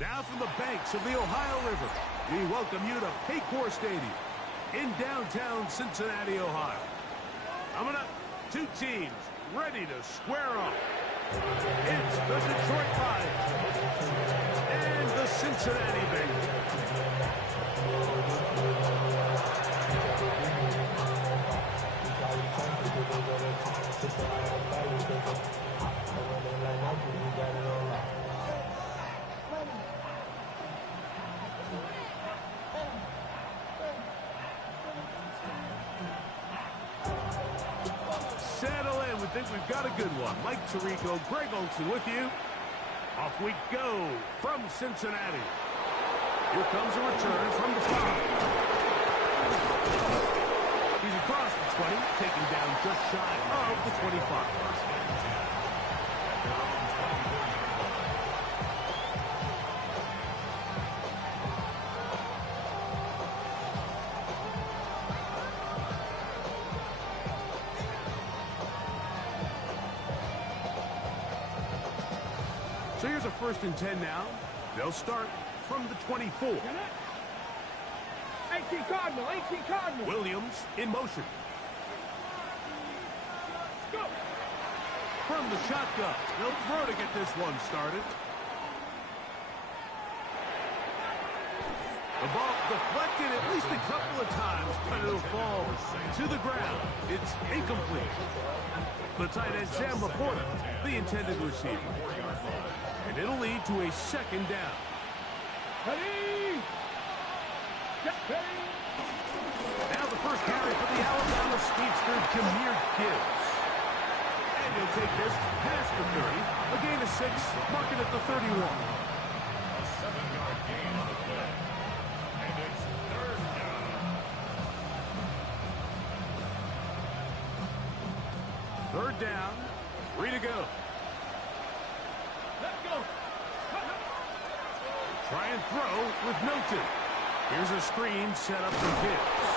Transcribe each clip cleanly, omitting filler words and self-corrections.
Now from the banks of the Ohio River, we welcome you to Paycor Stadium in downtown Cincinnati, Ohio. Coming up, two teams ready to square off. It's the Detroit Lions and the Cincinnati Bengals. Settle in. We think we've got a good one. Mike Tirico, Greg Olsen with you. Off we go from Cincinnati. Here comes a return from the 5. He's across the 20, taking down just shy of the 25. So here's a 1st and 10 now. They'll start from the 24. 18 Cardinal, 18 Cardinal. Williams in motion. Go. From the shotgun. They'll throw to get this one started. The ball deflected at least a couple of times, but it'll fall to the ground. It's incomplete. The tight end, Sam Laporta, the intended receiver. And it'll lead to a 2nd down. Ready. Now the first carry for the Alabama speedster, Jahmyr Gibbs. And he'll take this past the 30. A gain of 6, marking at the 31. A 7-yard gain on the play. And it's 3rd down. 3rd down. 3 to go. Let's go. Try and throw with Milton. Here's a screen set up for Gibbs.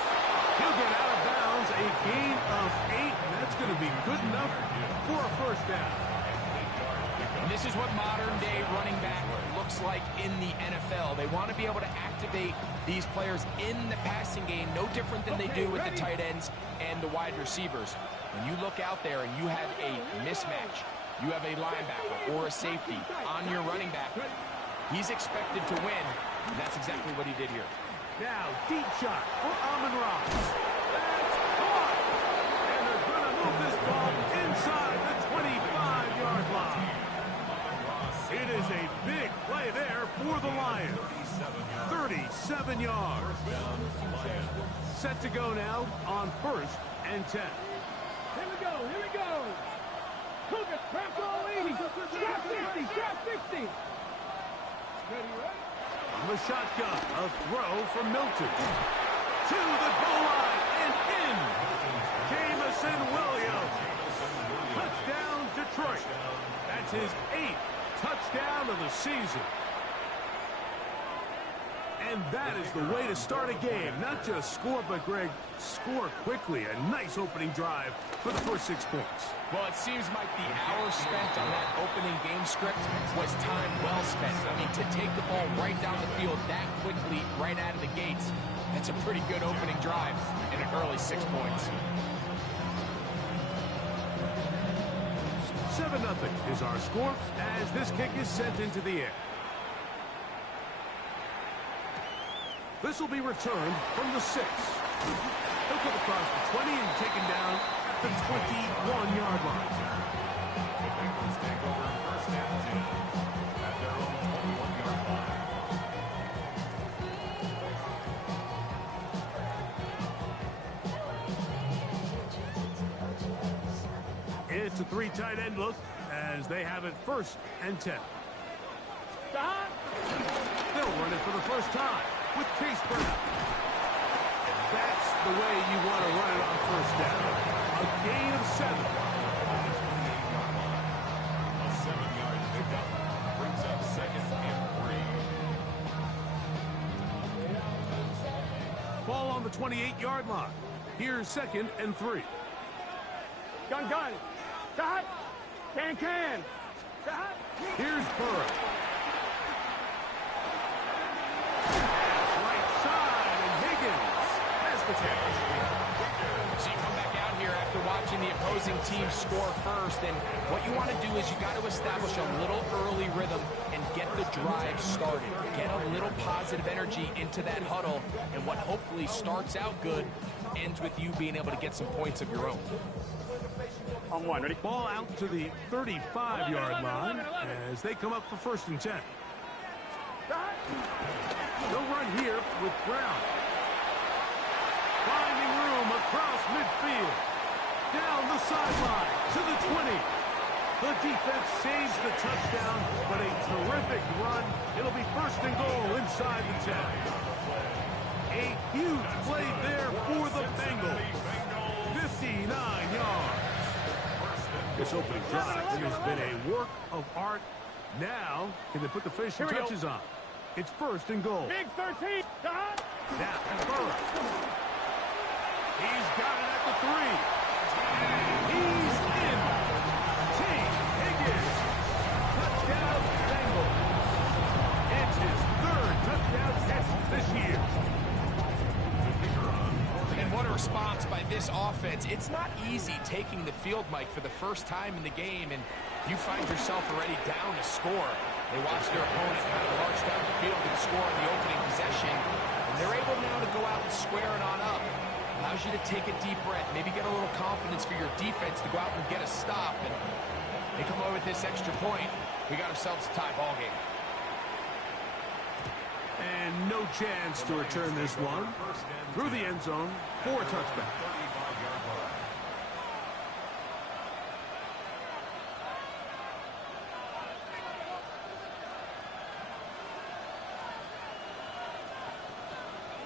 He'll get out of bounds, a gain of 8, and that's going to be good enough for a 1st down. And this is what modern-day running back looks like in the NFL. They want to be able to activate these players in the passing game, no different than they do with the tight ends and the wide receivers. When you look out there and you have a mismatch, you have a linebacker or a safety on your running back, he's expected to win, and that's exactly what he did here. Now, deep shot for Amon-Ra. That's caught! And they're going to move this ball inside the 25-yard line. It is a big play there for the Lions. 37 yards. Set to go now on 1st and 10. Here we go, here we go. Cougars, cramp all 80. Strap 50, strap 50. Ready, ready? On the shotgun, a throw from Milton. To the goal line and in. Jamison Williams. Touchdown, Detroit. That's his 8th touchdown of the season. And that is the way to start a game. Not just score, but, Greg, score quickly. A nice opening drive for the first 6 points. Well, it seems like the hour spent on that opening game script was time well spent. I mean, to take the ball right down the field that quickly, right out of the gates, that's a pretty good opening drive and an early 6 points. 7-0 is our score as this kick is sent into the air. This will be returned from the 6. He'll come across the 20 and taken down at the 21-yard line. The Bengals take over 1st and 10 at their own 21-yard line. It's a 3 tight end look as they have it 1st and 10. Stop. They'll run it for the first time with Case Brown. And that's the way you want to run it on 1st down. A gain of 7. A 7-yard pickup brings up 2nd and 3. Ball on the 28-yard line. Here's 2nd and 3. Gun. Stop. Can. Stop. Here's Burrow. the catch. So you come back out here after watching the opposing team score first, and what you want to do is you got to establish a little early rhythm and get the drive started. Get a little positive energy into that huddle, and what hopefully starts out good ends with you being able to get some points of your own. On one, ready? Ball out to the 35-yard line as they come up for 1st and 10. No run here with Brown. Finding room across midfield. Down the sideline to the 20. The defense saves the touchdown, but a terrific run. It'll be 1st and goal inside the 10. A huge play there for the Bengals. 59 yards. This opening drive has been a work of art. Now, can they put the finishing touches on? It's 1st and goal. Big 13. Now, Burrow. He's got it at the 3. And he's in. T. Higgins. Touchdown, Bengals. It's his 3rd touchdown catch this year. And what a response by this offense. It's not easy taking the field, Mike, for the first time in the game, and you find yourself already down a score. They watch their opponent kind of march down the field and score on the opening possession, and they're able now to go out and square it on up. Allows you to take a deep breath, maybe get a little confidence for your defense to go out and get a stop, and they come over with this extra point. We got ourselves a tie ball game. And no chance to return this one. Through the end zone for a touchback.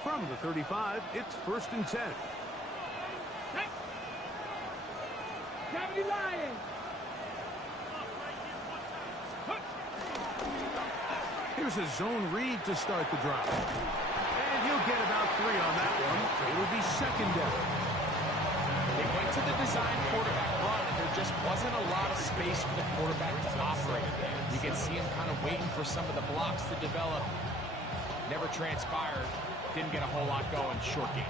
From the 35, it's 1st and 10. Cavity Lions. Here's a zone read to start the drive. And he'll get about 3 on that one. It'll be 2nd down. They went to the design quarterback run, and there just wasn't a lot of space for the quarterback to operate. You can see him kind of waiting for some of the blocks to develop. Never transpired. Didn't get a whole lot going. Short game.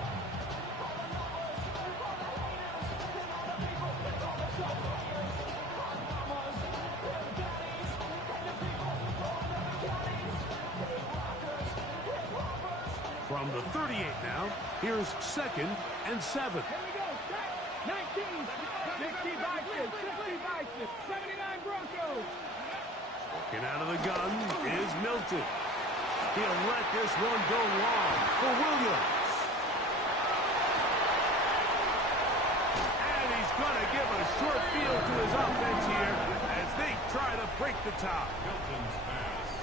From the 38 now, here's 2nd and 7. Here we go. 19. 60 Vikings. 60 Vikings. 79 Broncos. Walking out of the gun is Milton. He'll let this one go long for Williams. And he's going to give a short field to his offense here as they try to break the tie.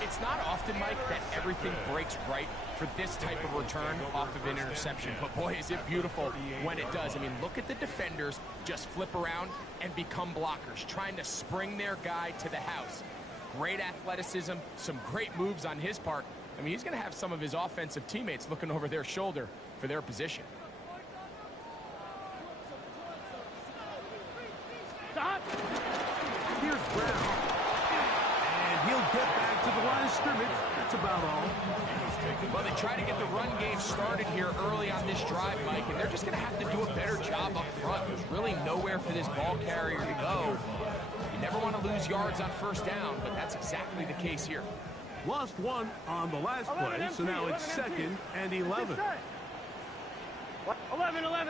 It's not often, Mike, that everything breaks right for this type of return off of an interception. But, boy, is it beautiful when it does. I mean, look at the defenders just flip around and become blockers, trying to spring their guy to the house. Great athleticism, some great moves on his part. I mean, he's going to have some of his offensive teammates looking over their shoulder for their position. Here's Brown. And he'll get back to the line of scrimmage. That's about all. Well, they try to get the run game started here early on this drive, Mike, and they're just going to have to do a better job up front. There's really nowhere for this ball carrier to go. You never want to lose yards on 1st down, but that's exactly the case here. Lost 1 on the last play, so now it's 2nd and 11.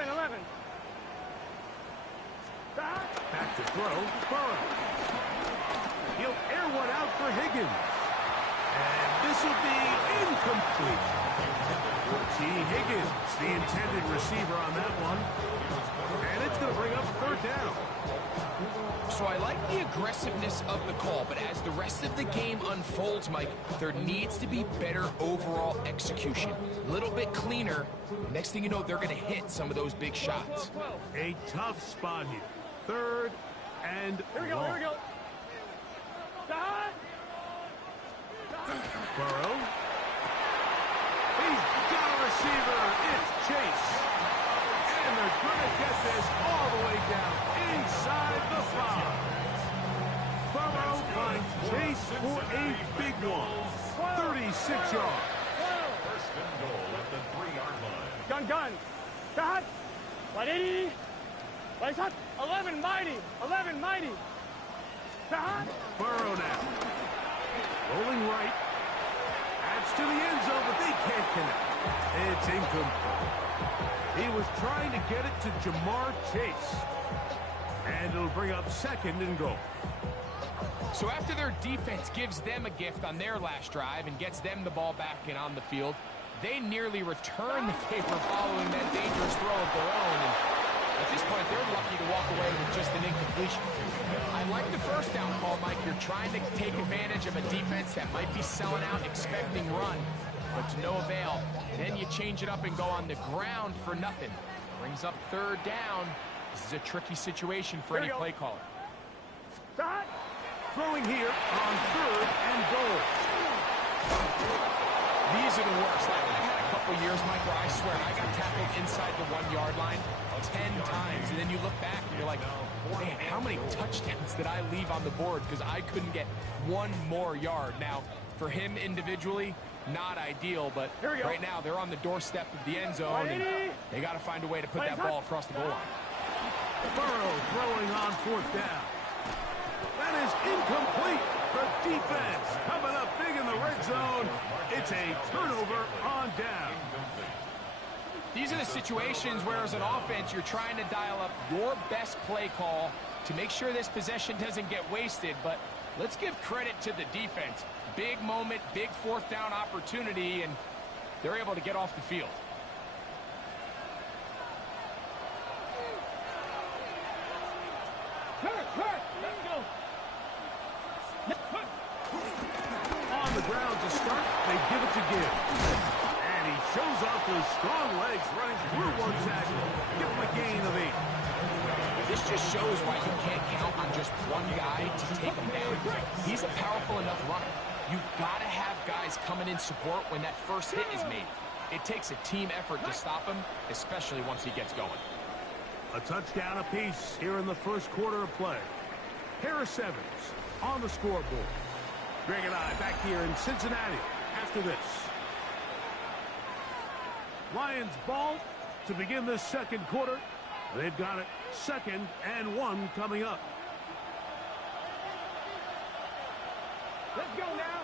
11. Back to throw, Burrow. He'll air one out for Higgins. And this will be incomplete. T. Higgins, the intended receiver on that one. And it's going to bring up 3rd down. So I like the aggressiveness of the call, but as the rest of the game unfolds, Mike, there needs to be better overall execution. A little bit cleaner. Next thing you know, they're going to hit some of those big shots. A tough spot here. 3rd and long. Here we go. Burrow. He's got a receiver. It's Chase. And they're going to get this all the way down inside the 5. Burrow finds Chase for a big one. 36 yards. 1st and goal at the 3-yard line. Gun. Start. 180. 11 mighty. 11 mighty. Start. Burrow now. Rolling right. Adds to the end zone, but they can't connect. It's incomplete. He was trying to get it to Jamar Chase. And it'll bring up 2nd and goal. So after their defense gives them a gift on their last drive and gets them the ball back and on the field, they nearly return the favor following that dangerous throw of their own. And at this point, they're lucky to walk away with just an incompletion. I like the first down call, Mike. You're trying to take advantage of a defense that might be selling out, expecting run, but to no avail. Then you change it up and go on the ground for nothing. Brings up 3rd down. This is a tricky situation for any play caller. Start. Throwing here on 3rd and goal. These are the worst. I had a couple years, Mike, where I swear I got tackled inside the 1-yard line 10 times. And then you look back and you're like, man, how many touchdowns did I leave on the board because I couldn't get one more yard? Now, for him individually, not ideal, but right now they're on the doorstep of the end zone, and they got to find a way to put that ball across the goal line. Burrow throwing on 4th down. That is incomplete. The defense coming up big in the red zone. It's a turnover on down. These are the situations where, as an offense, you're trying to dial up your best play call to make sure this possession doesn't get wasted. But let's give credit to the defense. Big moment, big 4th down opportunity, and they're able to get off the field. On the ground to start, they give it to Gibbs. And he shows off those strong legs running through one tackle. Give him a gain of 8. This just shows why you can't count on just one guy to take him down. He's a powerful enough runner. You've got to have guys coming in support when that first hit is made. It takes a team effort to stop him, especially once he gets going. A touchdown apiece here in the first quarter of play. Harris Evans on the scoreboard. Greg and I back here in Cincinnati after this. Lions ball to begin this second quarter. They've got it 2nd and 1 coming up. Let's go now.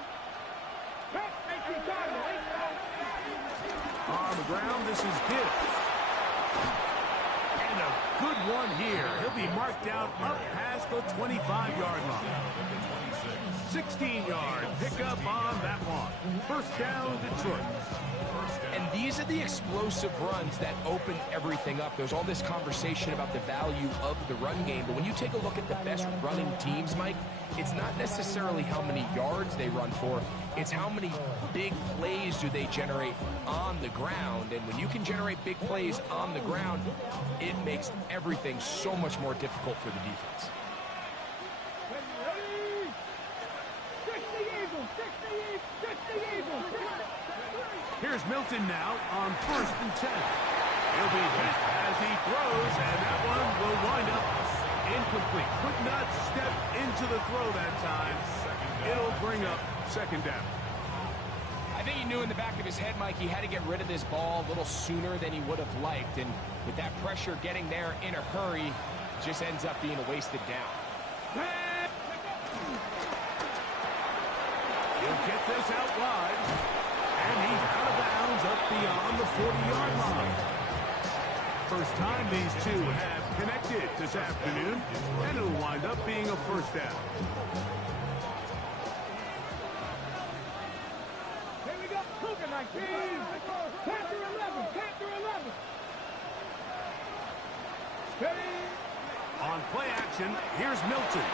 On the ground, this is Gibbs. And a good one here. He'll be marked down up past the 25-yard line. 16-yard pickup on that one. 1st down, Detroit. And these are the explosive runs that open everything up. There's all this conversation about the value of the run game, but when you take a look at the best running teams, Mike, it's not necessarily how many yards they run for, it's how many big plays do they generate on the ground. And when you can generate big plays on the ground, it makes everything so much more difficult for the defense. Here's Milton now on 1st and 10. He'll be hit as he throws, and that one will wind up incomplete. Could not step into the throw that time. It'll bring up 2nd down. I think he knew in the back of his head, Mike, he had to get rid of this ball a little sooner than he would have liked. And with that pressure getting there in a hurry, it just ends up being a wasted down. He'll get this out wide. And he's out of bounds up beyond the 40-yard line. First time these two have connected this afternoon, and it'll wind up being a 1st down. Here we go. Cougar 19. Panther 11. Panther 11. Steady. On play action, here's Milton.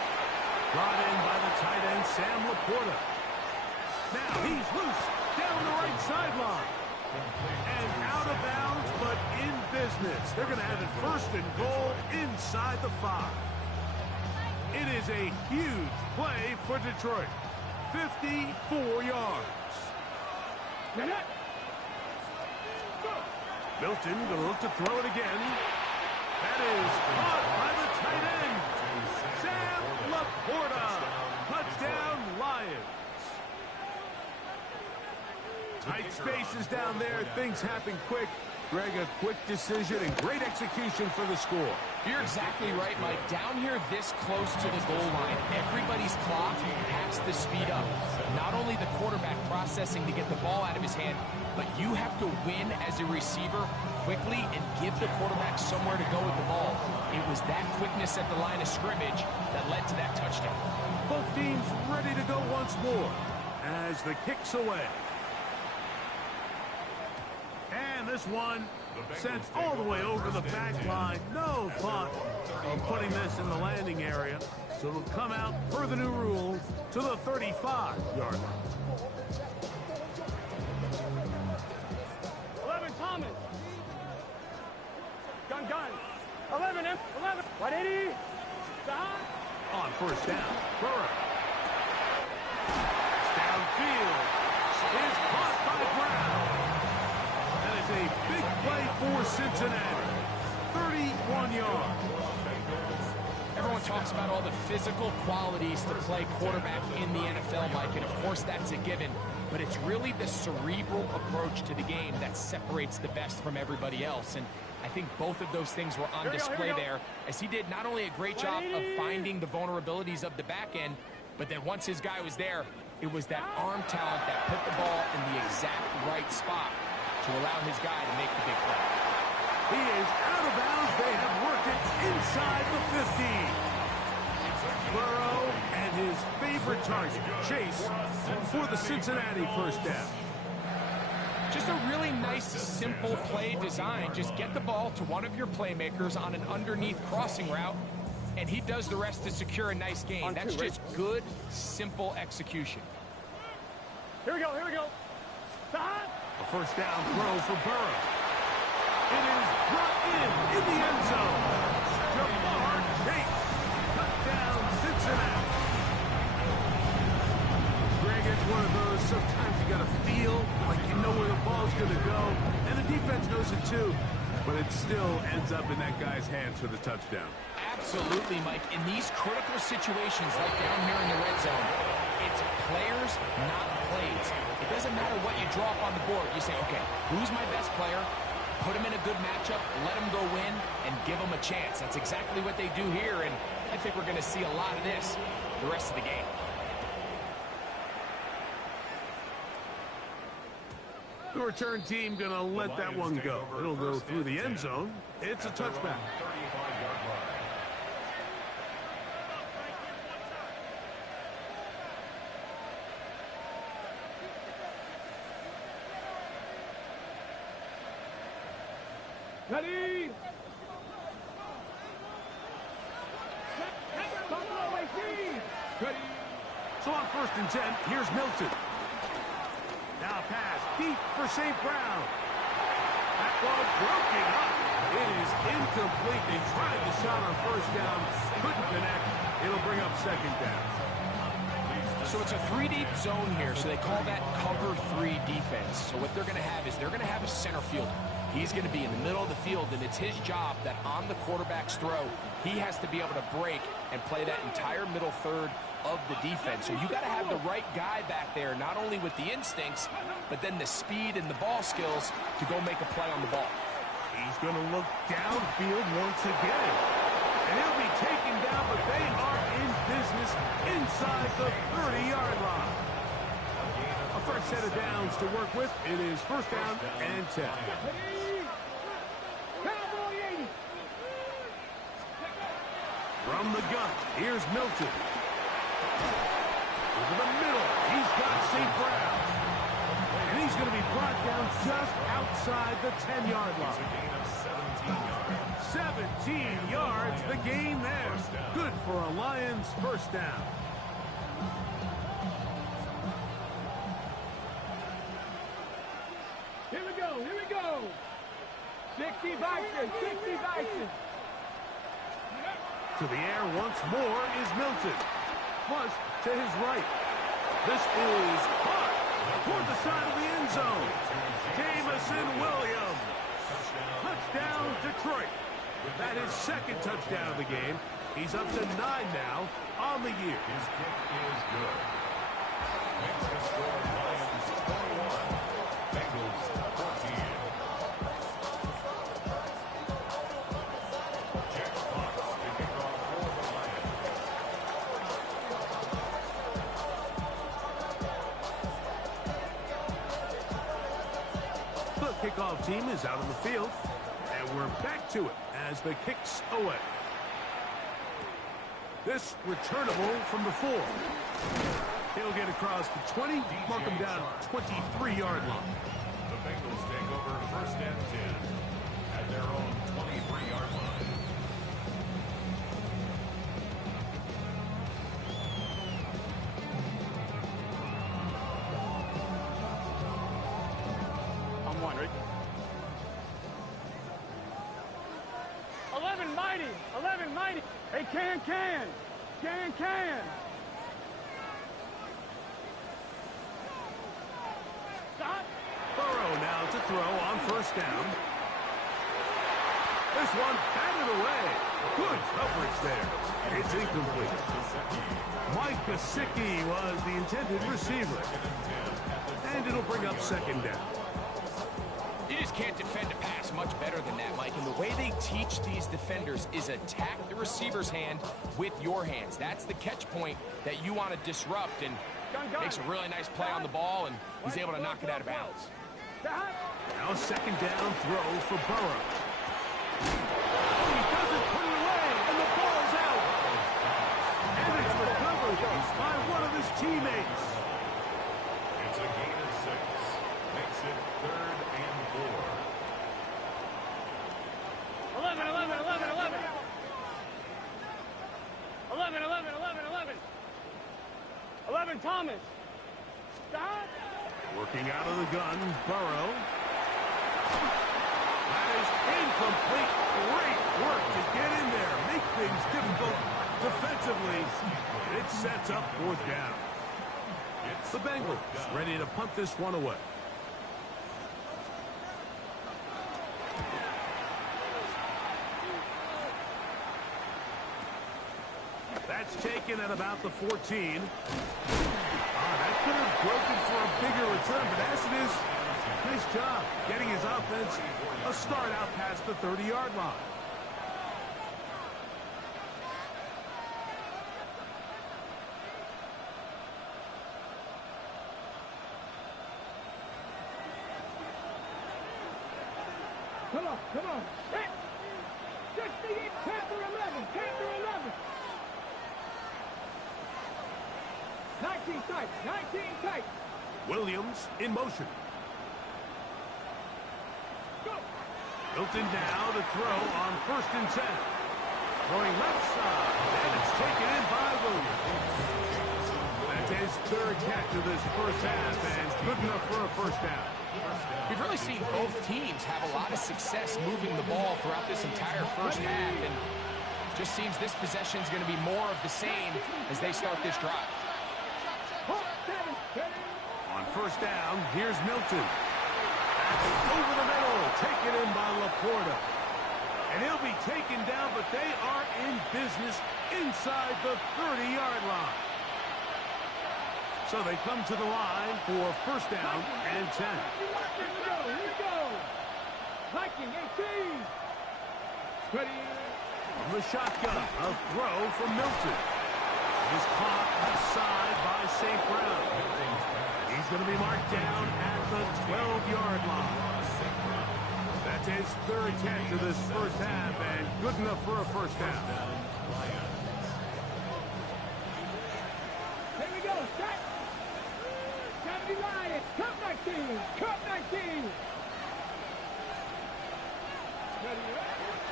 Brought in by the tight end, Sam Laporta. Now he's loose down the right sideline. And out of bounds, but in business. They're going to have it 1st and goal inside the 5. It is a huge play for Detroit. 54 yards. Milton going to look to throw it again. That is caught by the tight end, Sam Laporta. Touchdown, Lions. Tight spaces down there. Things happen quick. Greg, a quick decision and great execution for the score. You're exactly right, Mike. Down here this close to the goal line, everybody's clock has to speed up. Not only the quarterback processing to get the ball out of his hand, but you have to win as a receiver quickly and give the quarterback somewhere to go with the ball. It was that quickness at the line of scrimmage that led to that touchdown. Both teams ready to go once more as the kick's away. And this one sent all the way over the back line. No thought of putting this in the landing area. So it'll come out per the new rule to the 35-yard line. 11, Thomas. Gun. 11, 180. On first down, Burrow. Downfield is caught by Brown. That is a big play for Cincinnati. 31 yards. Everyone talks about all the physical qualities to play quarterback in the NFL, Mike, and of course that's a given. But it's really the cerebral approach to the game that separates the best from everybody else. And I think both of those things were on display there, as he did not only a great job of finding the vulnerabilities of the back end, but then once his guy was there, it was that arm talent that put the ball in the exact right spot to allow his guy to make the big play. He is out of bounds. They have worked it inside the 50. Burrow and his favorite target, Chase, for the Cincinnati first down. Just a really nice, simple play design. Just get the ball to one of your playmakers on an underneath crossing route, and he does the rest to secure a nice gain. That's just good, simple execution. Here we go. A first down throw for Burrow. It is brought in the end zone. Jamar Chase. Touchdown, Cincinnati. Greg, it's one of those, sometimes you got to feel like you know where the ball's going to go, and the defense knows it too, but it still ends up in that guy's hands for the touchdown. Absolutely, Mike. In these critical situations, like down here in the red zone, it's players, not plays. It doesn't matter what you draw up on the board. You say, okay, who's my best player? Put him in a good matchup, let him go win, and give him a chance. That's exactly what they do here, and I think we're going to see a lot of this the rest of the game. The return team going to let that one go. It'll go through the end zone. It's a touchback. Ready. So on 1st and 10, here's Milton. Now pass deep for St. Brown. That ball broken up. It is incomplete. They tried the shot on first down. Couldn't connect. It'll bring up second down. So it's a 3-deep zone here, so they call that cover 3 defense. So what they're going to have is they're going to have a center fielder. He's going to be in the middle of the field, and it's his job that on the quarterback's throw, he has to be able to break and play that entire middle third of the defense. So you got to have the right guy back there, not only with the instincts, but then the speed and the ball skills to go make a play on the ball. He's going to look downfield once again. And he'll be taken down, but they are in business inside the 30-yard line. A fresh set of downs to work with. It is 1st down and 10. From the gun, here's Milton. Over the middle, he's got St. Brown. And he's going to be brought down just outside the 10-yard line. 17 yards, the gain there. Good for a Lions first down. Here we go. 60 Bison. To the air once more is Milton. Flush to his right. This is caught toward the side of the end zone. Jamison Williams. Touchdown, Detroit. That is 2nd touchdown of the game. He's up to 9 now on the year. His kick is good. Makes the score Lions 21, Bengals 14. kickoff team is out on the field. And we're back to it as the kick's away. This returnable from the 4. He'll get across the 20, mark him down at 23-yard line. The Bengals take over 1st and 10 at their own 23-yard line. I'm wondering. 11 mighty. 11 mighty. Hey, can. Stop. Burrow now to throw on 1st down. This one batted away. Good coverage there. It's incomplete. Mike Gesicki was the intended receiver. And it'll bring up 2nd down. You just can't defend a pass much better than that, Mike. And the way they teach these defenders is attack the receiver's hand with your hands. That's the catch point that you want to disrupt, and makes a really nice play on the ball, and he's able to knock it out of bounds. Now 2nd down throw for Burrow. He doesn't put it away, and the ball's out. And it's recovered by one of his teammates. It's a gain of 6. Makes it 3rd and 4. 11. 11, Thomas. Stop. Working out of the gun, Burrow. That is incomplete. Great work to get in there. Make things difficult defensively. It sets up 4th down. The Bengals ready to punt this one away. That's taken at about the 14. That could have broken for a bigger return, but as it is, nice job getting his offense a start out past the 30-yard line. Come on. Hit. 68, Panther 11. 19 tight. Williams in motion. Go. Hilton now to throw on 1st and 10. Throwing left side, and it's taken in by Williams. That's his 3rd catch of this 1st half, and good enough for a 1st down. We've really seen both teams have a lot of success moving the ball throughout this entire 1st half, and just seems this possession is going to be more of the same as they start this drive. On 1st down, here's Milton. Over the middle, taken in by Laporta. And he'll be taken down, but they are in business inside the 30-yard line. So they come to the line for 1st down and 10. Here we go. Viking 18. Ready. From the shotgun, a throw from Milton. Is caught outside by St. Brown. He's going to be marked down at the 12-yard line. That's his 3rd catch of this 1st half, and good enough for a 1st down. Here we go. Set. 70 Lions. Cup 19.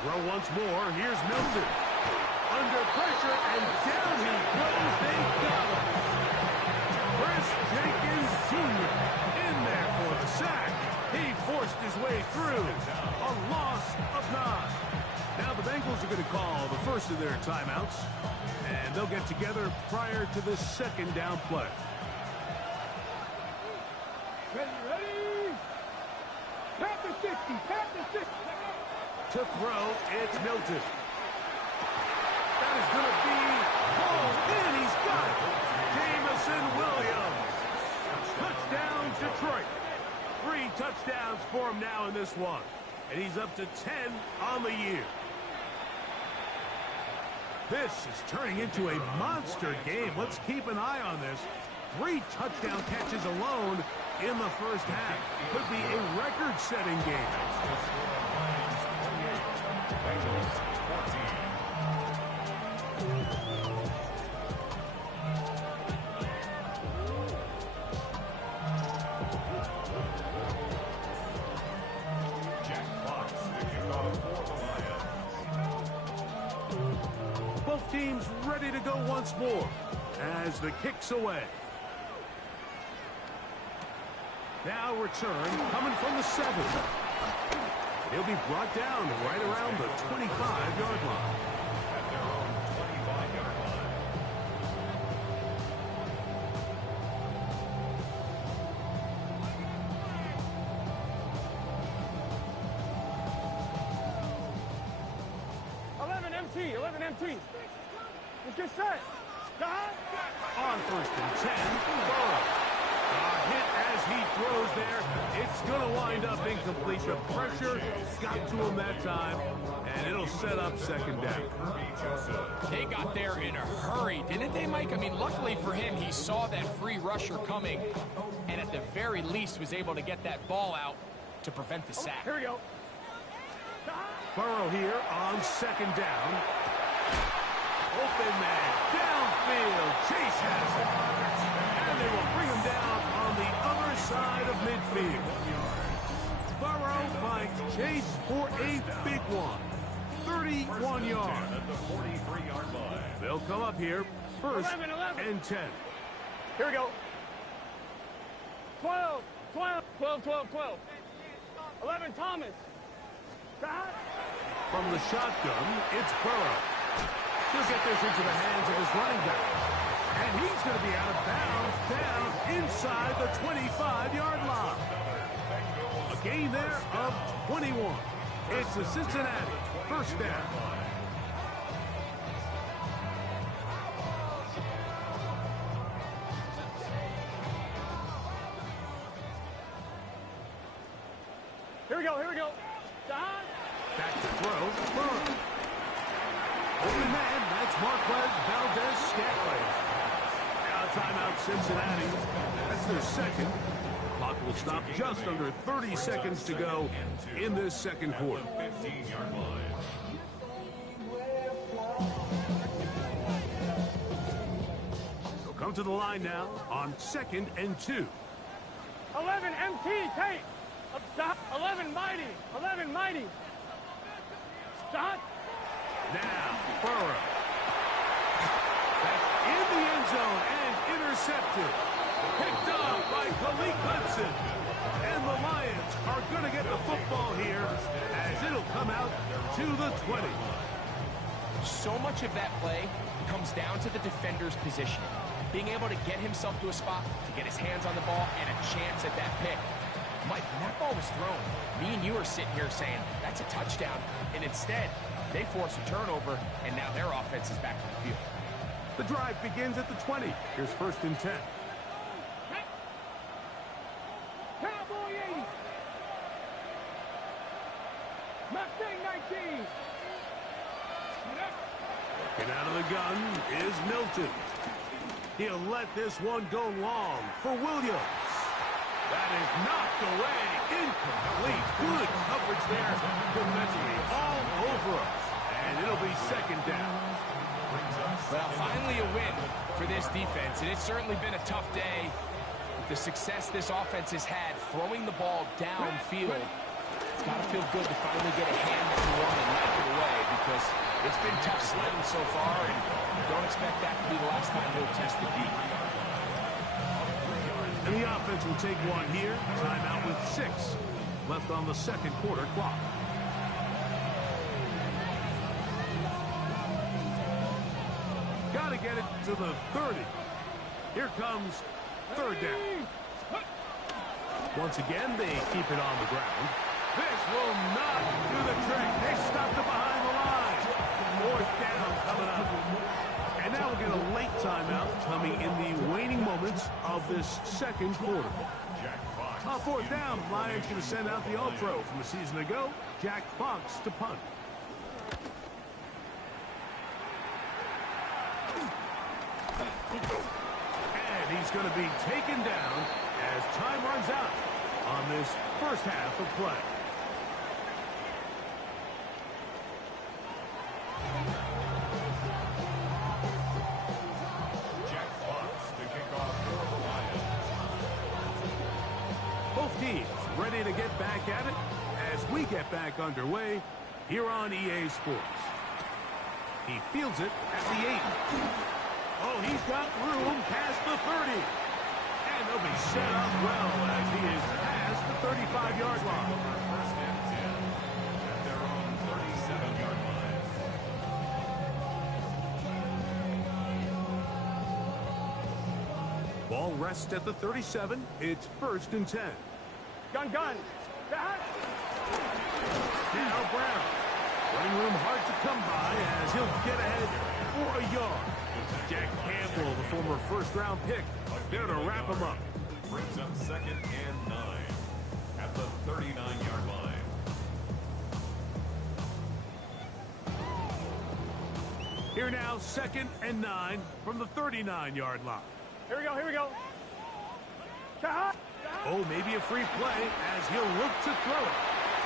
Throw once more. Here's Milton. Under pressure, and down he goes. They got him. Chris Jenkins Jr. in there for the sack. He forced his way through. A loss of 9. Now the Bengals are going to call the first of their timeouts, and they'll get together prior to the 2nd down play. Ready. Panther 60. To throw, it's Milton. That is going to be called in. He's got it. Jamison Williams. Touchdown, Detroit. 3 touchdowns for him now in this one. And he's up to 10 on the year. This is turning into a monster game. Let's keep an eye on this. 3 touchdown catches alone in the first half. Could be a record-setting game. Both teams ready to go once more as the kick's away. Now return coming from the 7. He'll be brought down right around the 25-yard line. At their own 25-yard line. Let's get set. On first and 10, Burrow. Hit as he throws there. It's going to wind up incomplete. The pressure got to him that time, and it'll set up second down. They got there in a hurry, didn't they, Mike? I mean, luckily for him, he saw that free rusher coming, and at the very least was able to get that ball out to prevent the sack. Here we go. Burrow here on second down. Open man, downfield. Chase has it. And they will bring him down on the other side of midfield. Burrow finds Chase for a big one. 31 yards. At the 43-yard line. They'll come up here first 11. and 10. Here we go. 12. 11, Thomas. From the shotgun, it's Burrow. He'll get this into the hands of his running back. And he's going to be out of bounds down inside the 25-yard line. A gain there of 21. It's a Cincinnati first down. Here we go. Back to throw, Burrow. Open man, that's Marquez Valdez-Scantling. Now timeout Cincinnati. That's their second. Clock will stop just under 30 seconds to go in this second quarter. 15-yard line. They'll come to the line now on second and 2. 11, MT, Tate. Up top. 11, Mighty. Stop. Now, Burrow. That's in the end zone and intercepted. Picked off by Khalid Hudson. And the Lions are going to get the football here as it'll come out to the 20. So much of that play comes down to the defender's positioning. Being able to get himself to a spot, to get his hands on the ball, and a chance at that pick. Mike, when that ball was thrown, me and you are sitting here saying, that's a touchdown. And instead, they force a turnover, and now their offense is back on the field. The drive begins at the 20. Here's first and 10. Cowboy 80. Mustang 19. Get out of the gun is Milton. He'll let this one go long for Williams. That is knocked away. Incomplete. Good coverage there defensively all over us. And it'll be second down. Well, finally a win for this defense, and it's certainly been a tough day. With the success this offense has had throwing the ball downfield, it's got to feel good to finally get a hand to one and knock it away, because it's been tough sledding so far, and don't expect that to be the last time they'll test the deep. And the offense will take one here. Timeout with 6 left on the second quarter clock. Got to get it to the 30. Here comes third down. Once again, they keep it on the ground. This will not do the trick. They stopped it behind the line. Fourth down coming up. And now we'll get a late timeout coming in the waning moments of this second quarter. On fourth down, Lions going to send out the All-Pro from a season ago, Jack Fox, to punt. And And he's going to be taken down as time runs out on this first half of play. Jack Fox to kick off for the Lions. Both teams ready to get back at it as we get back underway here on EA Sports. He fields it at the 8. Oh, he's got room past the 30. And they'll be set up well as he is past the 35-yard line. First and 10 at their own 37-yard line. Ball rests at the 37. It's first and 10. Gun. Now Brown. Running room hard to come by as he'll get ahead for a yard. Jack Campbell, the former first-round pick, there to wrap him up. Brings up second and 9 at the 39-yard line. Here now, second and 9 from the 39-yard line. Here we go. Oh, maybe a free play as he'll look to throw it.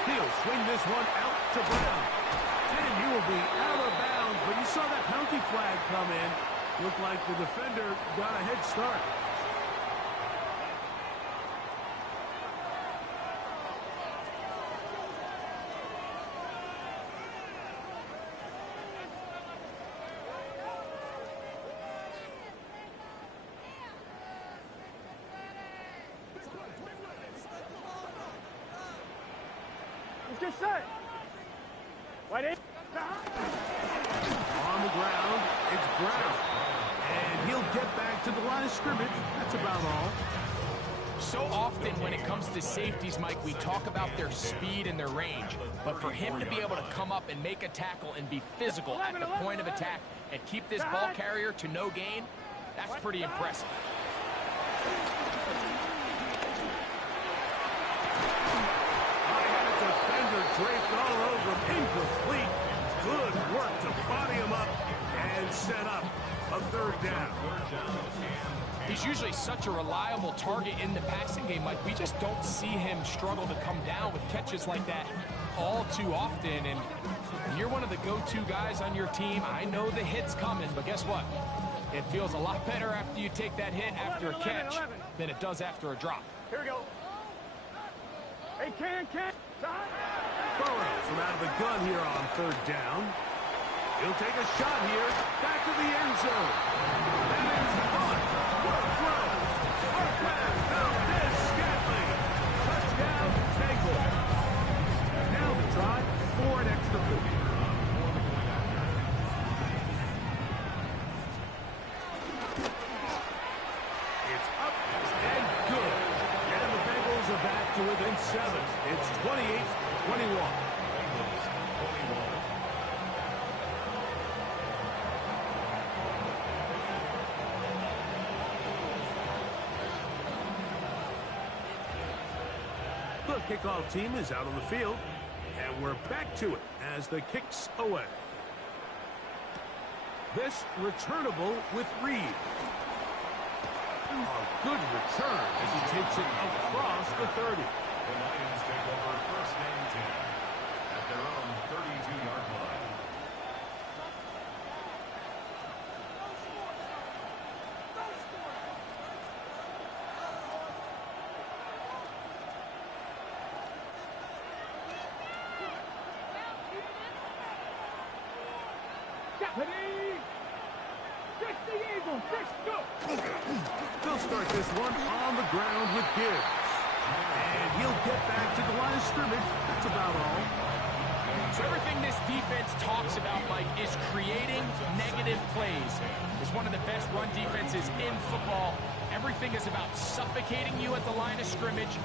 He'll swing this one out to Brown. And he will be out of bounds, but you saw that penalty flag come in. Looked like the defender got a head start. Let's get set. Wide eight. On the ground, it's Brown. And he'll get back to the line of scrimmage. That's about all. So often when it comes to safeties, Mike, we talk about their speed and their range. But for him to be able to come up and make a tackle and be physical at the point of attack and keep this ball carrier to no gain, that's pretty impressive. Draped all over him, incomplete. Good work to body him up and set up a third down. He's usually such a reliable target in the passing game, Mike. We just don't see him struggle to come down with catches like that all too often. And when you're one of the go-to guys on your team, I know the hit's coming, but guess what? It feels a lot better after you take that hit after a catch than it does after a drop. Here we go. Hey, can. Burrow from out of the gun here on third down. He'll take a shot here. Back to the end zone. That is fun. What a throw. First pass. Valdez Scantling. Touchdown, Tangle. Now the drive for an extra point. It's up and good. And the Bengals are back to within 7. It's 28-21. The kickoff team is out on the field, and we're back to it as the kick's away. This returnable with Reed. A good return as he takes it across the 30. The Lions take over first and 10 at their own 32-yard line. They'll start this one on the ground with Gibbs. And he'll get back to the line of scrimmage. That's about all. So everything this defense talks about, Mike, is creating negative plays. It's one of the best run defenses in football. Everything is about suffocating you at the line of scrimmage,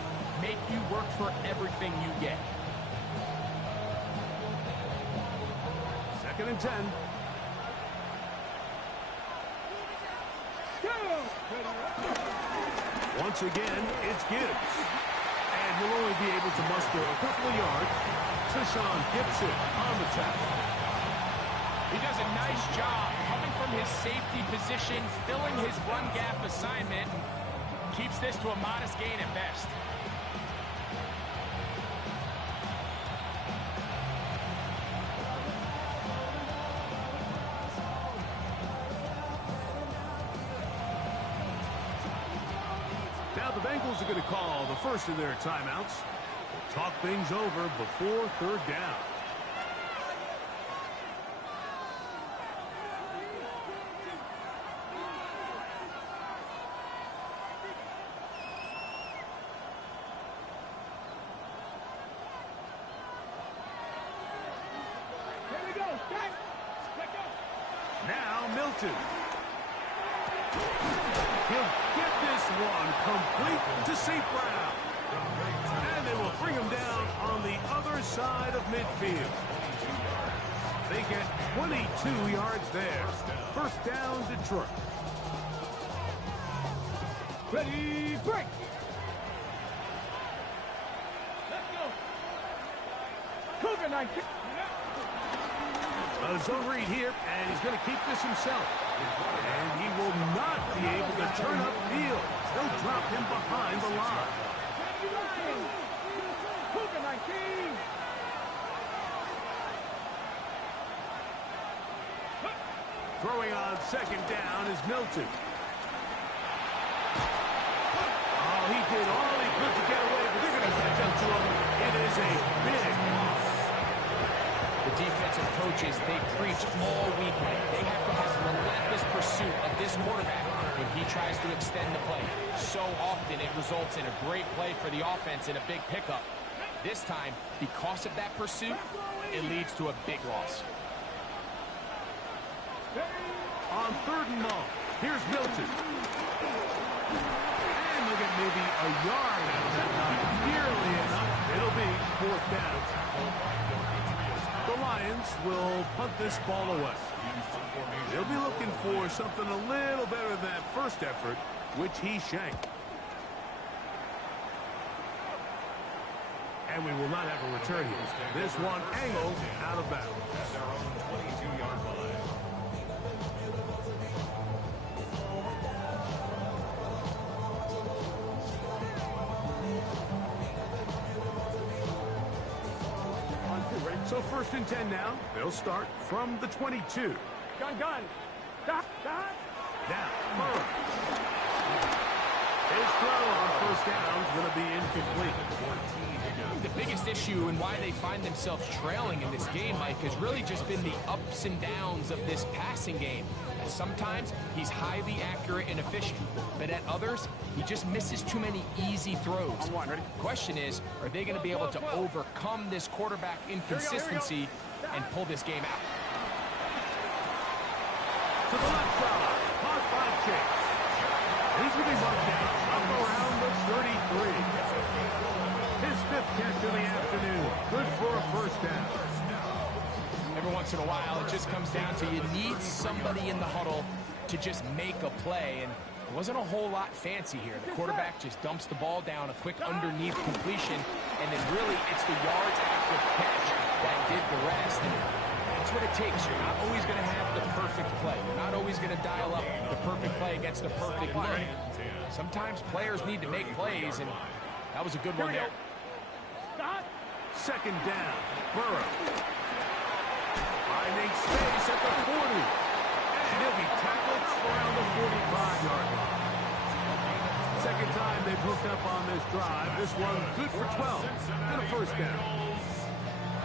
make you work for everything you get. Second and 10. Once again, it's Gibbs. And he'll only be able to muster a couple of yards. Tashawn Gibson on the tackle. He does a nice job coming from his safety position, filling his run gap assignment, Keeps this to a modest gain at best. Now the Bengals are going to call the first of their timeouts. Talk things over before third down. Here we go. Set. Let go. Now Milton. He'll get this one complete to St. Brown. And they will bring him down on the other side of midfield. They get 22 yards there. First down, Detroit. Ready, break. Let's go. Cougar 19. A zone read here, and he's going to keep this himself. And he will not be able to turn upfield. They'll drop him behind the line. Cougar 19. Throwing on second down is Milton. Oh, he did all he could to get away, but they're going to catch up to him. It is a big loss. The defensive coaches, they preach all week. They have to have relentless pursuit of this quarterback when he tries to extend the play. So often it results in a great play for the offense and a big pickup. This time, because of that pursuit, it leads to a big loss. On third and long, here's Milton. And they'll get maybe a yard out of that. Not nearly enough. It'll be fourth down. The Lions will punt this ball away. They'll be looking for something a little better than that first effort, which he shanked. And we will not have a return here. This one angled out of bounds. At their own 22-yard line. So first and 10 now. They'll start from the 22. Gun. Stop. Now, Burrow. His throw on first down is going to be incomplete. The biggest issue and why they find themselves trailing in this game, Mike, has really just been the ups and downs of this passing game. And sometimes he's highly accurate and efficient, but at others, he just misses too many easy throws. On one, ready? The question is, are they going to be able to overcome this quarterback inconsistency and pull this game out? To the left side, caught by Chase. He's going to be marked down up around the 33. His fifth catch of the afternoon. Good for a first down. Every once in a while, it just comes down to you need somebody in the huddle to just make a play, and it wasn't a whole lot fancy here. The quarterback just dumps the ball down, a quick underneath completion, and then really it's the yards after catch that did the rest. And that's what it takes. You're not always going to have the perfect play. You're not always going to dial up the perfect play against the perfect look. Sometimes players need to make plays, and that was a good one there. Stop. Second down, Burrow. Finding space at the 40. And he'll be tackled around the 45-yard line. Second time they've hooked up on this drive. This one good for 12 and a first down.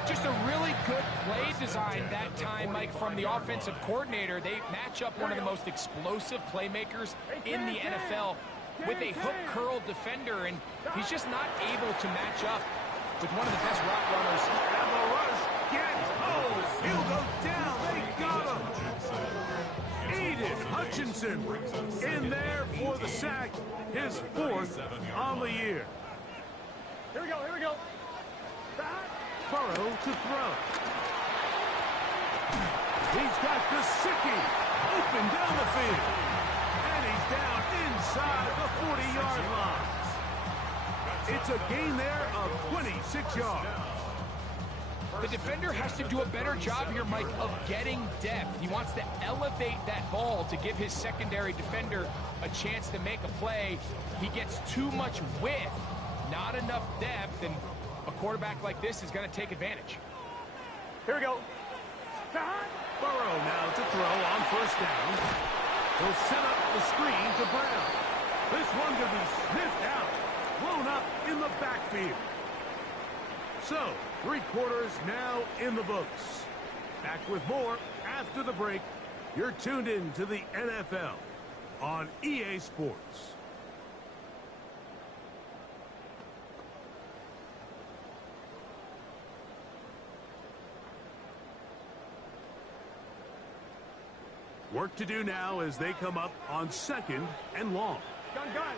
Just a really good play design that time, Mike, from the offensive coordinator. They match up one of the most explosive playmakers in the NFL with a hook curl defender, and he's just not able to match up with one of the best route runners. And the rush gets home. He'll go down. They got him. Aiden Hutchinson in there for the sack. His fourth on the year. Here we go. Stop. Burrow to throw. He's got Gesicki open down the field. And he's down inside the 40-yard line. It's a gain there of 26 yards. The defender has to do a better job here, Mike, of getting depth. He wants to elevate that ball to give his secondary defender a chance to make a play. He gets too much width, not enough depth, and a quarterback like this is going to take advantage. Here we go. Burrow now to throw on first down. He'll set up the screen to Brown. This one could be sniffed out, blown up in the backfield. So, 3 quarters now in the books. Back with more after the break. You're tuned in to the NFL on EA Sports. Work to do now as they come up on 2nd and long. Gun.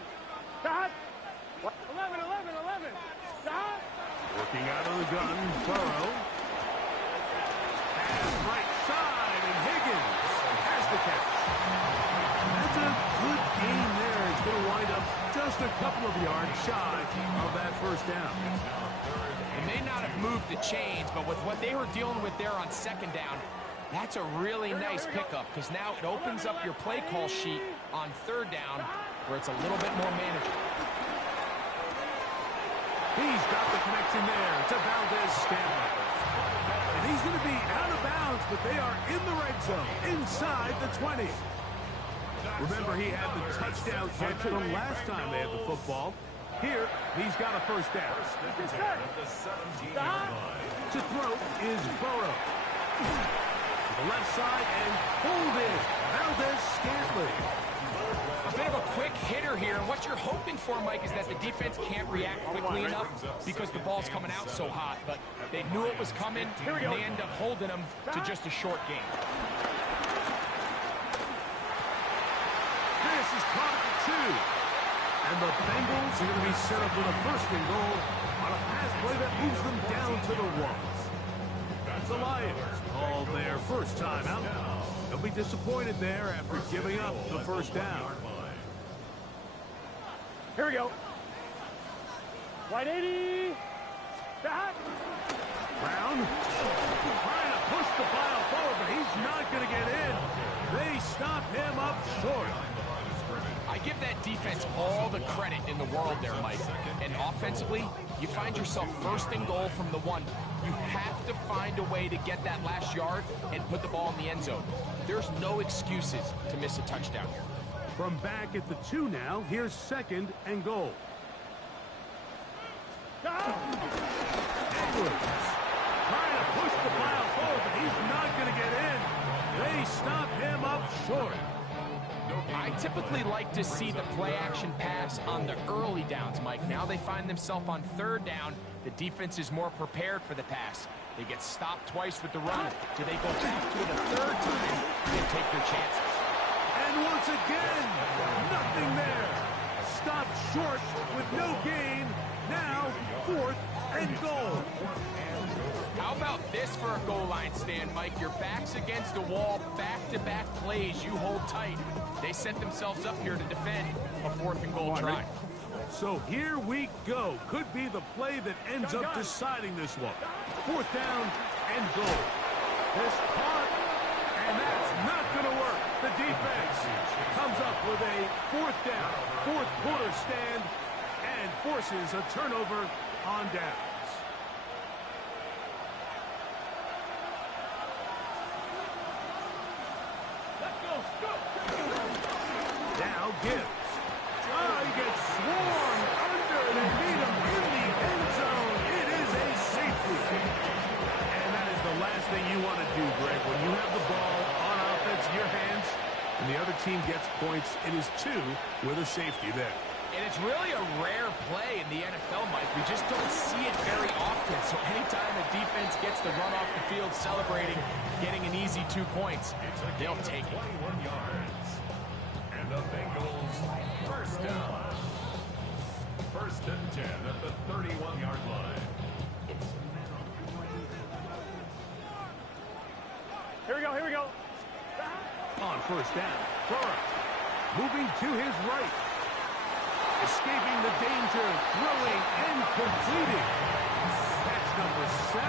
Stop. 11. Stop. Working out of the gun, Burrow. Pass right side, and Higgins has the catch. That's a good game there. It's going to wind up just a couple of yards shy of that first down. They may not have moved the chains, but with what they were dealing with there on 2nd down, that's a really nice pickup because now it opens up your play call sheet on 3rd down where it's a little bit more manageable. He's got the connection there to Valdez-Scantling. And he's going to be out of bounds, but they are in the red zone, inside the 20. Remember, he had the touchdown catch the last time they had the football. Here, he's got a first down. To throw is Burrow. To the left side and pulled in. Valdez-Scantling. A bit of a quick hitter here, and what you're hoping for, Mike, is that the defense can't react quickly enough because the ball's coming out so hot, but they knew it was coming, and they end up holding them to just a short game. This is caught at 2. And the Bengals are going to be set up with a 1st and goal on a pass play that moves them down to the 1. The Lions called their first time out. They'll be disappointed there after giving up the first down. Here we go. Wide 80. Back. Brown trying to push the pile forward, but he's not going to get in. They stop him up short. I give that defense all the credit in the world there, Mike. And offensively, you find yourself 1st and goal from the 1. You have to find a way to get that last yard and put the ball in the end zone. There's no excuses to miss a touchdown here. From back at the 2 now, here's 2nd and goal. Edwards trying to push the pile forward, but he's not going to get in. They stop him up short. I typically like to see the play-action pass on the early downs, Mike. Now they find themselves on 3rd down. The defense is more prepared for the pass. They get stopped twice with the run. Do they go back to it a 3rd time? They take their chances. And once again, nothing there. Stopped short with no gain. Now, 4th and goal. How about this for a goal line stand, Mike? Your back's against the wall, back-to-back plays. You hold tight. They set themselves up here to defend a 4th and goal try. So here we go. Could be the play that ends up deciding this one. 4th down and goal. This caught, and that's not going to work. The defense comes up with a 4th down, 4th quarter stand, and forces a turnover on downs. Now Gibbs. He gets swarmed under. They meet him in the end zone. It is a safety. And that is the last thing you want to do, Greg. When you have the ball on offense in your hands and the other team gets points, it is 2 with a safety there. And it's really a rare play in the NFL, Mike. We just don't see it very often. So anytime a defense gets the run off the field celebrating, getting an easy 2 points, they'll take it. 21 yards. And the Bengals 1st down. 1st and 10 at the 31-yard line. Here we go. On 1st down, Burrow moving to his right. Escaping the danger, throwing and completing. That's number 7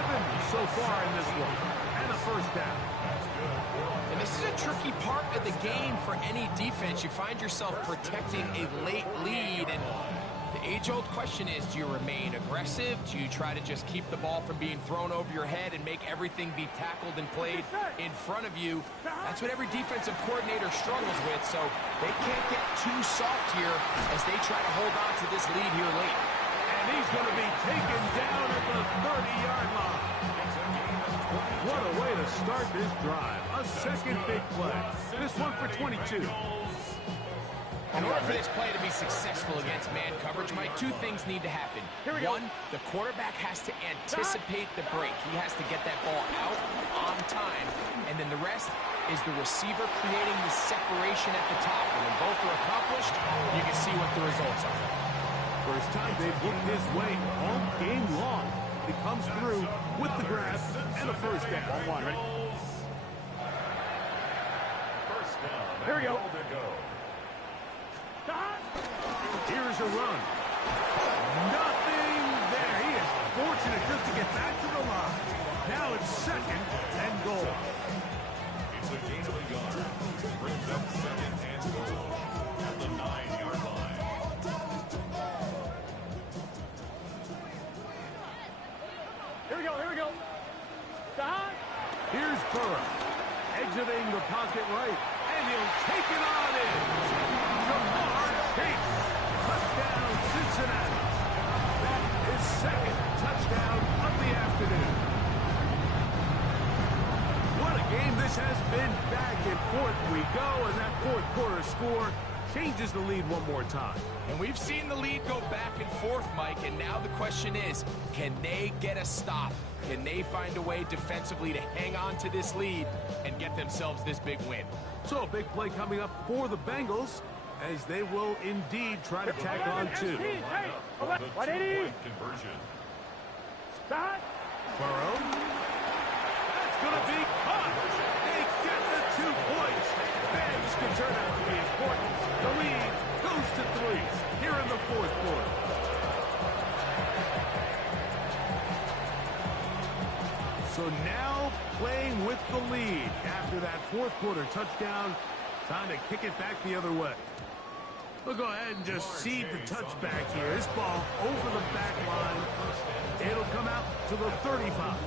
so far in this one. And a first down. And this is a tricky part of the game for any defense. You find yourself protecting a late lead, and the age-old question is, do you remain aggressive? Do you try to just keep the ball from being thrown over your head and make everything be tackled and played in front of you? That's what every defensive coordinator struggles with, so they can't get too soft here as they try to hold on to this lead here late. And he's going to be taken down at the 30-yard line. What a way to start this drive. A second big play. This one for 22. In order for this play to be successful against man coverage, Mike, two things need to happen. One, the quarterback has to anticipate the break. He has to get that ball out on time. And then the rest is the receiver creating the separation at the top. And when both are accomplished, you can see what the results are. First time they've looked his way all game long. He comes through with the grab and a first down. Ready? First down. Here we go. Here's a run. Nothing there. He is fortunate just to get back to the line. Now it's second and goal. It's a gain of a yard. Brings up second and goal at the 9-yard line. Here we go, here we go. Stop. Here's Burrow. Exiting the pocket right. And he'll take it on in. Jamar Chase. Touchdown, Cincinnati. That is second touchdown of the afternoon. What a game this has been. Back and forth we go, and that fourth quarter score changes the lead one more time. And we've seen the lead go back and forth, Mike, and now the question is, can they get a stop? Can they find a way defensively to hang on to this lead and get themselves this big win? So a big play coming up for the Bengals as they will indeed try to tack on two. Hey, For the 180. 2-point conversion. Stop. Burrow. That's going to be caught. They get the 2 points. And this could turn out to be important. The lead goes to 3 here in the fourth quarter. So now playing with the lead after that fourth quarter touchdown. Time to kick it back the other way. We'll go ahead and just seed the touchback here. This ball over the back line. It'll come out to the 35.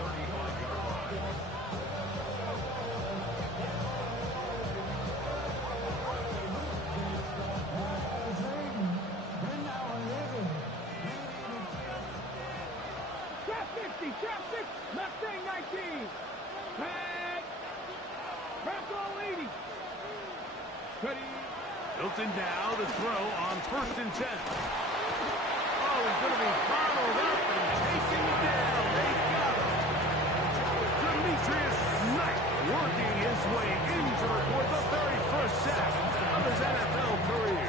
Trap 50, trap 6, Mustang 19. Tag. Trap all 80. Ready. Hilton now to throw on 1st and 10. Oh, he's going to be followed up and taken down. They got him. Demetrius Knight working his way into record the very first sack of his NFL career.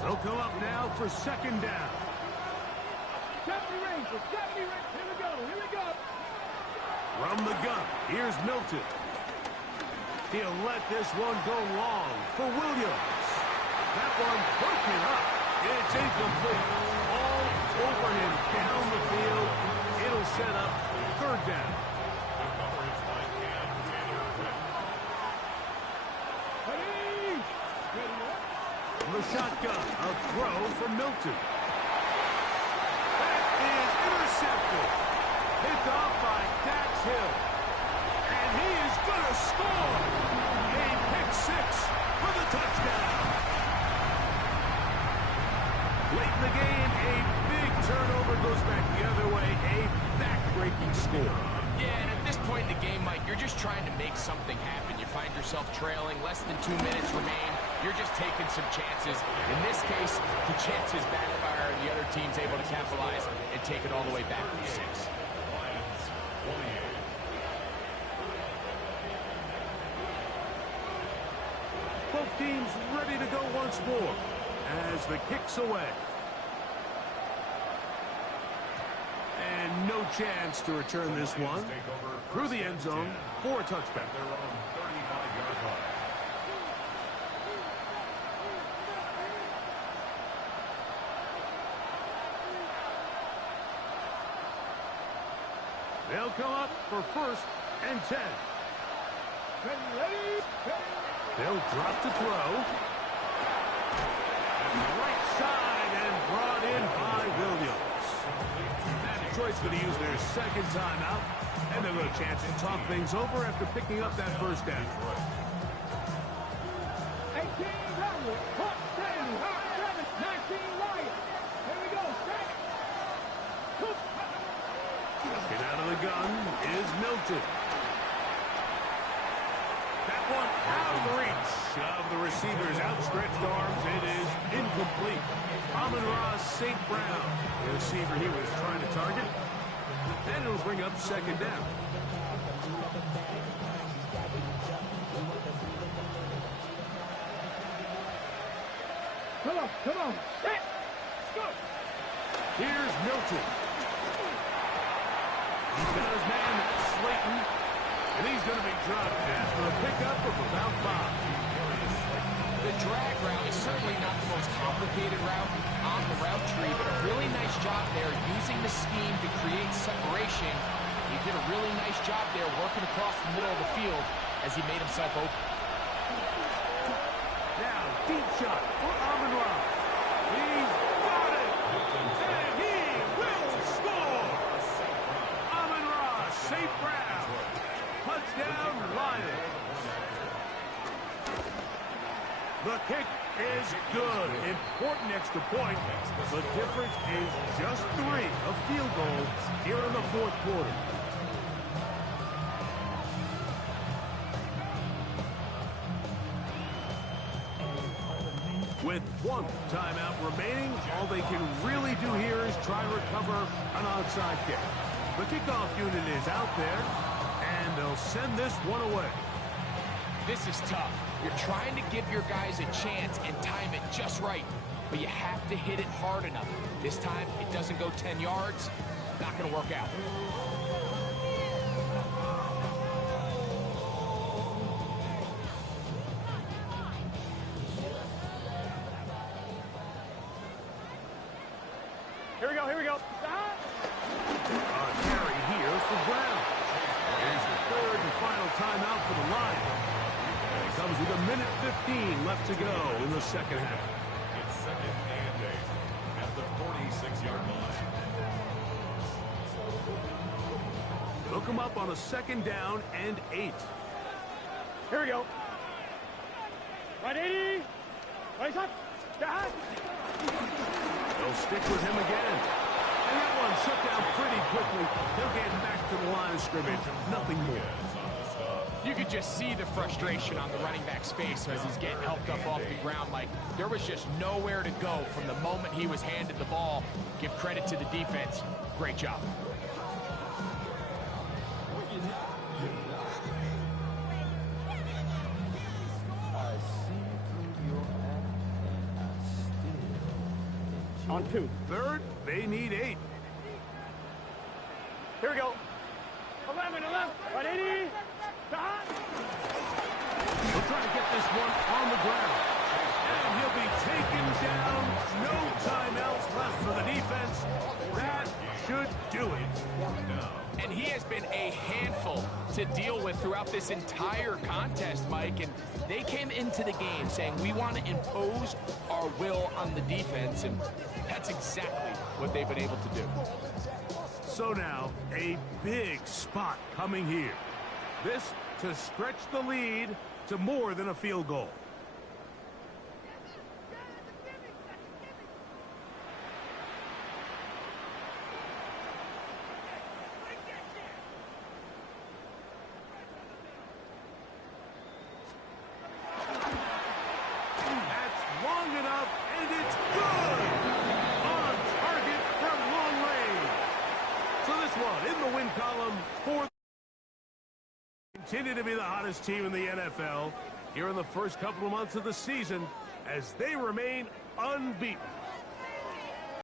They'll come up now for second down. 70 range, 70 range. Here we go, here we go. From the gun, here's Milton. He'll let this one go long for Williams. That one broken up. It's incomplete. All over him down the field. It'll set up third down. Ready. Ready up. From the shotgun, a throw from Milton. That is intercepted. Picked off by Dax Hill. And he is going to score. A pick six for the touchdown. Late in the game, a big turnover goes back the other way. A back-breaking score. Yeah, and at this point in the game, Mike, you're just trying to make something happen. You find yourself trailing, less than 2 minutes remain. You're just taking some chances. In this case, the chances backfire, and the other team's able to capitalize and take it all the way back from 6. Both teams ready to go once more as the kick's away. And no chance to return this one through the end zone for a touchback. They'll come up for 1st and 10. They'll drop to throw. Right side and brought in by Williams. And Detroit's going to use their 2nd timeout, and they'll get a chance to talk things over after picking up that 1st down. 18 Howard, Hawk 7, 19 Wyatt. Here we go, set. Looking out of the gun is Milton. That one out of the reach of the receiver's outstretched arms. It is incomplete. Amon-Ra St. Brown, the receiver he was trying to target. And it'll bring up 2nd down. Come on, set. Go. Here's Milton. He's got his man, Slayton. And he's going to be dropped after a pickup of about 5. The drag route is certainly not the most complicated route on the route tree, but a really nice job there using the scheme to create separation. He did a really nice job there working across the middle of the field as he made himself open. Now, deep shot for Amon-Ra. He's got it! And he will score! Amon-Ra St. Brown. Touchdown, Lions. The kick is good. Important extra point. The difference is just 3, a field goal here in the 4th quarter. With 1 timeout remaining, all they can really do here is try to recover an onside kick. The kickoff unit is out there, and they'll send this one away. This is tough. You're trying to give your guys a chance and time it just right, but you have to hit it hard enough. This time, it doesn't go 10 yards. Not going to work out. Here we go. A carry here for Brown. Here's the 3rd and final timeout for the Lions. And it comes with 1:15 left to go in the 2nd half. It's 2nd and 8 at the 46-yard line. They'll come up on a 2nd down and 8. Here we go. Right 80. Right up. They'll stick with him again. And that one shut down pretty quickly. They'll get back to the line of scrimmage. Nothing more. You could just see the frustration on the running back's face as he's getting helped up off the ground. Like, there was just nowhere to go from the moment he was handed the ball. Give credit to the defense. Great job. On 2. 3rd, they need 8. Here we go. 11. Right 80. He'll try to get this one on the ground. And he'll be taken down. No timeouts left for the defense. That should do it. And he has been a handful to deal with throughout this entire contest, Mike. And they came into the game saying, we want to impose our will on the defense. And that's exactly what they've been able to do. So now, a big spot coming here. This to stretch the lead to more than a field goal. That's long enough, and it's good! On target from long range. So this one in the win column for continue to be the hottest team in the NFL here in the first couple of months of the season as they remain unbeaten.